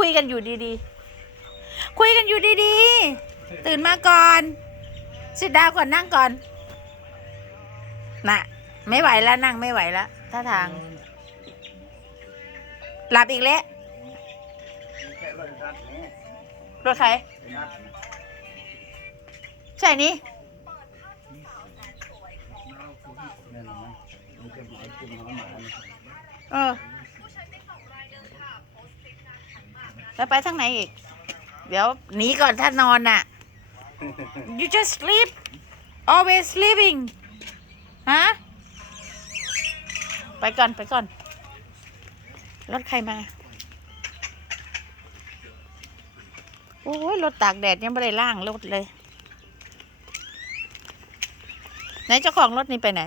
คุยกันอยู่ดีๆ คุยกันอยู่ดีๆ ตื่นมาก่อนสิดาวก่อนนั่งก่อนน่ะ ไม่ไหวแล้วนั่งไม่ไหวแล้วท่าทาง หลับอีกแล้วรถใครใช่นี่อนมันจะหมายถึงเขาหมายเออ แล้วไปทางไหนอีก เดี๋ยวหนีก่อนถ้านอนน่ะ you just sleep always sleeping ฮะ ไปก่อนไปก่อน รถใครมา โอ้ยรถตากแดดยังไม่ได้ล่างรถเลย ไหนเจ้าของรถนี่ไปไหน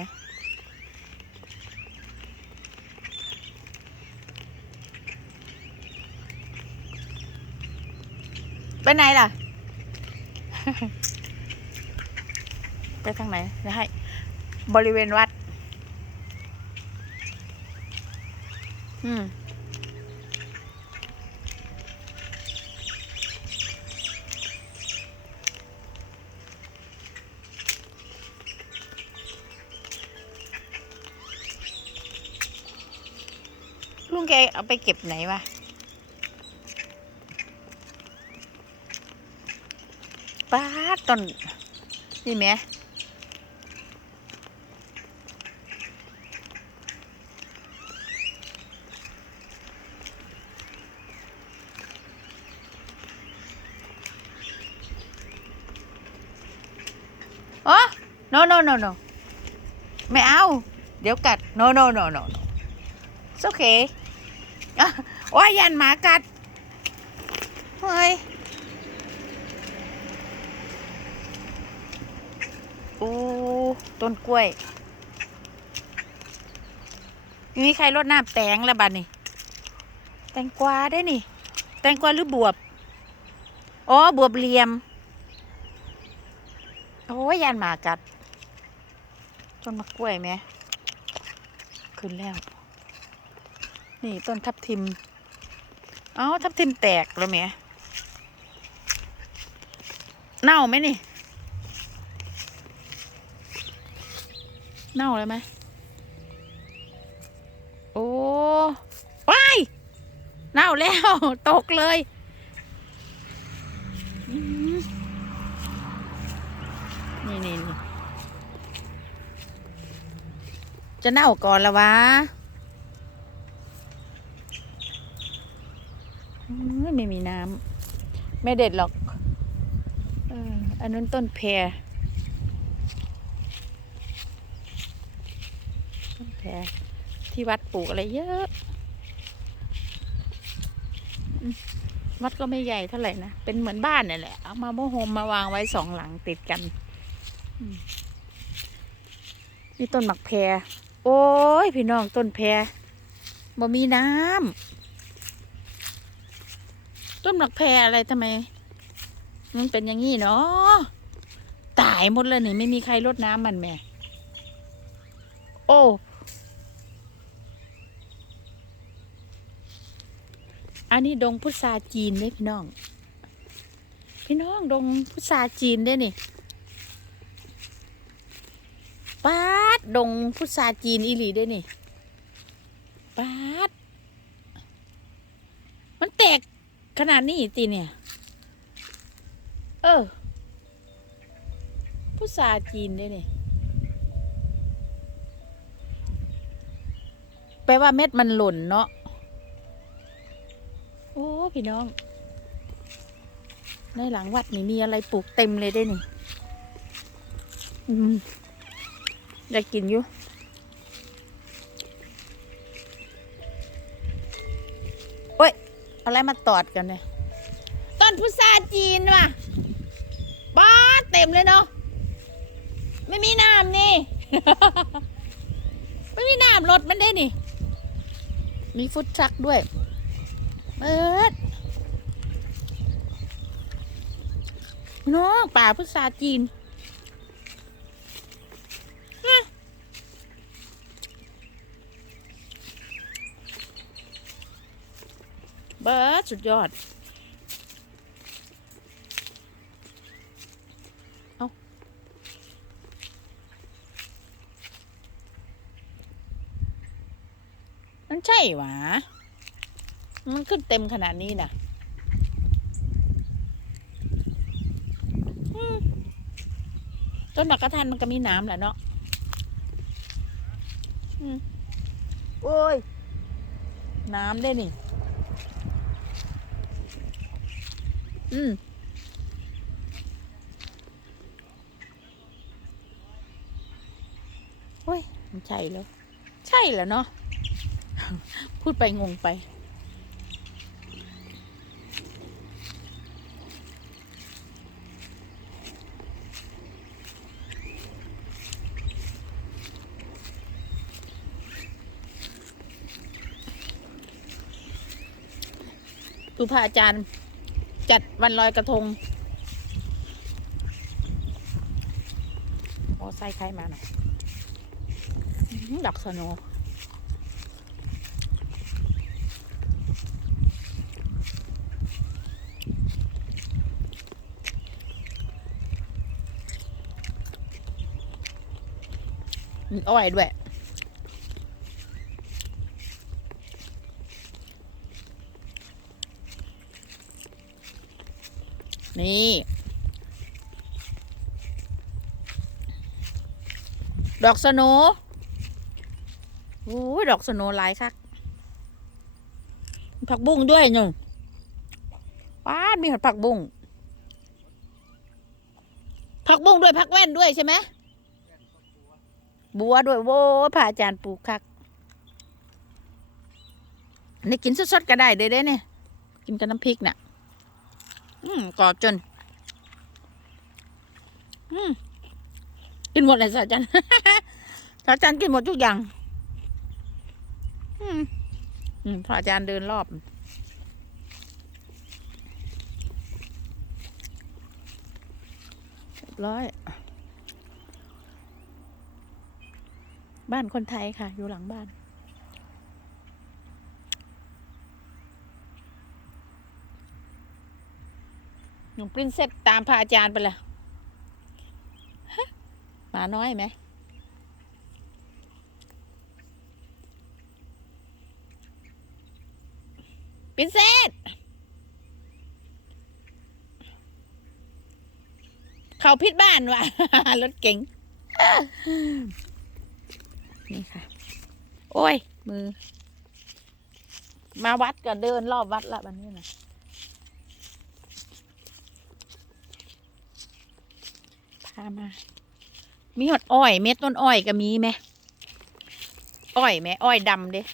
ไปไหนล่ะ ไปทางไหนนะให้ บริเวณวัด อืมลุงแกเอาไปเก็บไหนวะ ป้าต้นนี่แหมโอ้ no no no no ไม่เอา เดี๋ยวกัด no no no no no it's okay อะโอ้ยยันหมากัด เฮ้ย อู้ต้นกล้วยมีใครรดน้ำแตงแล้วบัดนี่แตงกวาได้นี่ แตงกวาหรือบวบ อ๋อ บวบเหลี่ยม โอ้ยยานหมากัด ต้นมะกล้วยไหมขึ้นแล้ว นี่ต้นทับทิม เอ้าทับทิมแตกแล้วไหมเน่าไหมนี่ เน่าเลยไหมโอ้ว้ายเน่าแล้ว ตกเลยนี่นี่นี่จะเน่าก่อนละวะไม่มีน้ำไม่เด็ดหรอกอออันนั้นต้นแพร ต้น แพรที่วัดปลูกอะไรเยอะวัดก็ไม่ใหญ่เท่าไหร่นะ เป็นเหมือนบ้านนี่แหละ เอามาโมโฮมมาวางไว้สองหลังติดกันนี่ต้นหมักแพร โอ้ย พี่น้องต้นแพรบ่มีน้ำ ต้นหมักแพรอะไรทำไม มันเป็นอย่างนี้เนาะ ตายหมดเลยนี่ไม่มีใครรดน้ำมันแม่ โอ้ อันนี้ดงพุทราจีนเด้พี่น้อง พี่น้องดงพุทราจีนได้นี่ป้าดดงพุทราจีนอีหลีได้นี่ป้าดมันแตกขนาดนี้ตีเนี่ย เออพุทราจีนได้นี่แปลว่าเม็ดมันหล่นเนาะ พี่น้อง ในหลังวัดนี่มีอะไรปลูกเต็มเลยได้นี่อยากกินอยู่โอ้ย อะไรมาตอดกันเนี่ยต้นพุทราจีนว่ะบ้าเต็มเลยเนาะไม่มีน้ำนี่ ไม่มีน้ำรถมันได้นี่ มีฟุตทรักด้วยเปิด น้องป่าพุทราจีนนะเบิร์ดสุดยอด เอามันใช่หวะ มันขึ้นเต็มขนาดนี้นะอืม ต้นหมากกระทันมันก็มีน้ำแหละเนาะอืมโอ้ย น้ำได้นี่ อืมโอ้ย มันใช่แล้ว ใช่แล้วเนาะ พูดไปงงไป ดูพระอาจารย์จัดวันลอยกระทงโอ้ใส่ใครมาหน่อยอื้อหือดอกสโนว์มีอ้อยด้วย นี่ ดอกสโนโอ้ดอกสโนหลายคักผักบุ้งด้วยหนูป้าดมีผักบุ้งผักบุ้งด้วยผักแว่นด้วยใช่ไหมบัวด้วยโว้ยพระอาจารย์ปลูกคักนี่กินสดๆก็ได้เด้เด้เนี่ยกินกับน้ำพริกน่ะ อืมกรอบจน อืมกินหมดเลยสาจันสาจันกินหมดทุกอย่าง อืมอืมพระอาจารย์เดินรอบ ร้อย บ้านคนไทยค่ะ อยู่หลังบ้าน หนุ่มปรินเซสตามพระอาจารย์ไปเลยฮะหมาน้อยไหมปรินเซสเขาพิดบ้านว่ะ รถเก๋งนี่ค่ะ โอ้ย มือ มาวัดก็เดินรอบวัดละวันนี้นะ พามา มีหอดอ้อย เม็ดต้นอ้อยก็มีไหมอ้อยไหมอ้อยดำเด้อ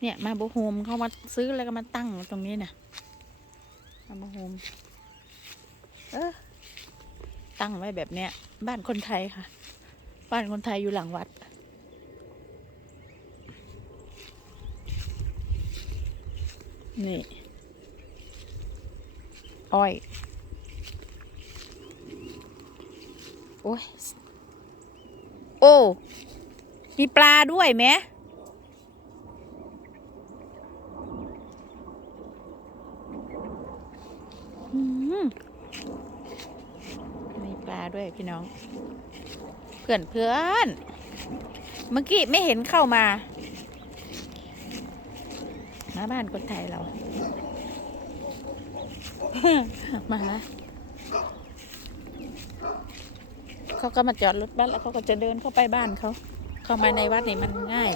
เนี่ยมาบุโฮมเขามาซื้อแล้วก็มาตั้งตรงนี้นะมาบุโฮมเออตั้งไว้แบบเนี้ย บ้านคนไทยค่ะ บ้านคนไทยอยู่หลังวัด นี่ อ้อย โอ้ย โอ้ มีปลาด้วยไหมมีปลาด้วยพี่น้อง เพื่อนเพื่อน เมื่อกี้ไม่เห็นเข้ามา บ้านคนไทยเรา มาหาเขาก็มาจอดรถบ้านแล้วเขาก็จะเดินเข้าไปบ้านเขา เข้ามาในวัดนี่มันง่าย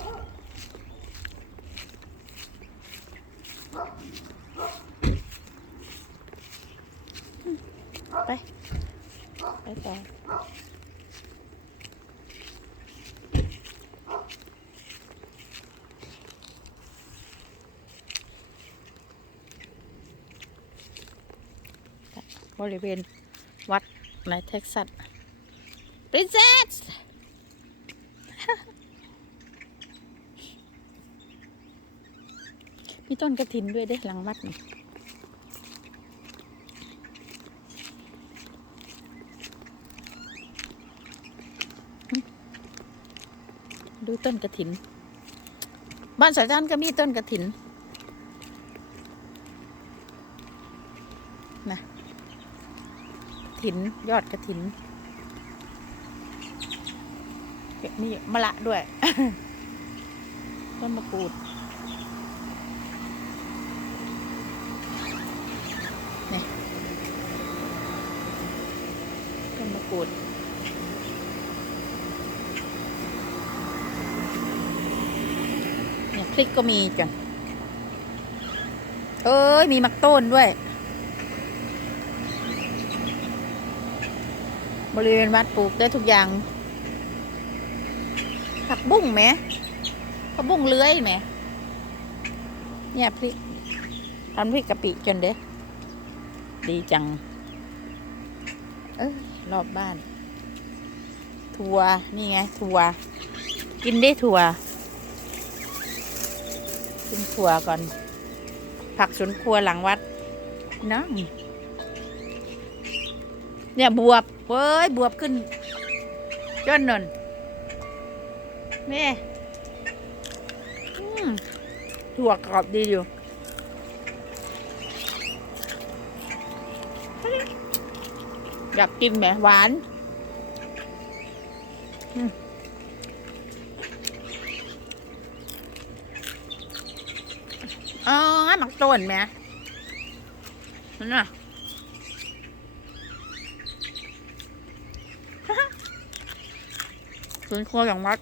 ไป ไปต่อ บริเวณวัดในเท็กซัส Princess มีต้นกระถินด้วยเด้หลังวัดนี่ดูต้นกระถิน บ้านสายท่านก็มีต้นกระถินนะกระ ถิน ยอดกระถินเก็บมีมะละด้วย ต้นมะกรูดนี่ต้นมะกรูดเนี่ยพริกก็มีจ้ะเอ้ย มีมักต้นด้วย บริเวณวัดปลูกได้ทุกอย่าง ผักบุ้งไหมผักบุ้งเลื้อยไหมเนี่ยพริกทำพริกกะปิจนเด้ดีจัง เอ้ยรอบบ้าน ถั่วนี่ไง ถั่ว กินได้ถั่ว กินถั่วก่อน ผักสวนครัวหลังวัดนะเนี่ยบวบ เว้ยบวบขึ้นยอดนนแม่ถั่วกรอบดีอยู่อยากกินไหมหวานอ๋อหมักต้นไหมนั่นน่ะ สวนครัวอย่างวัด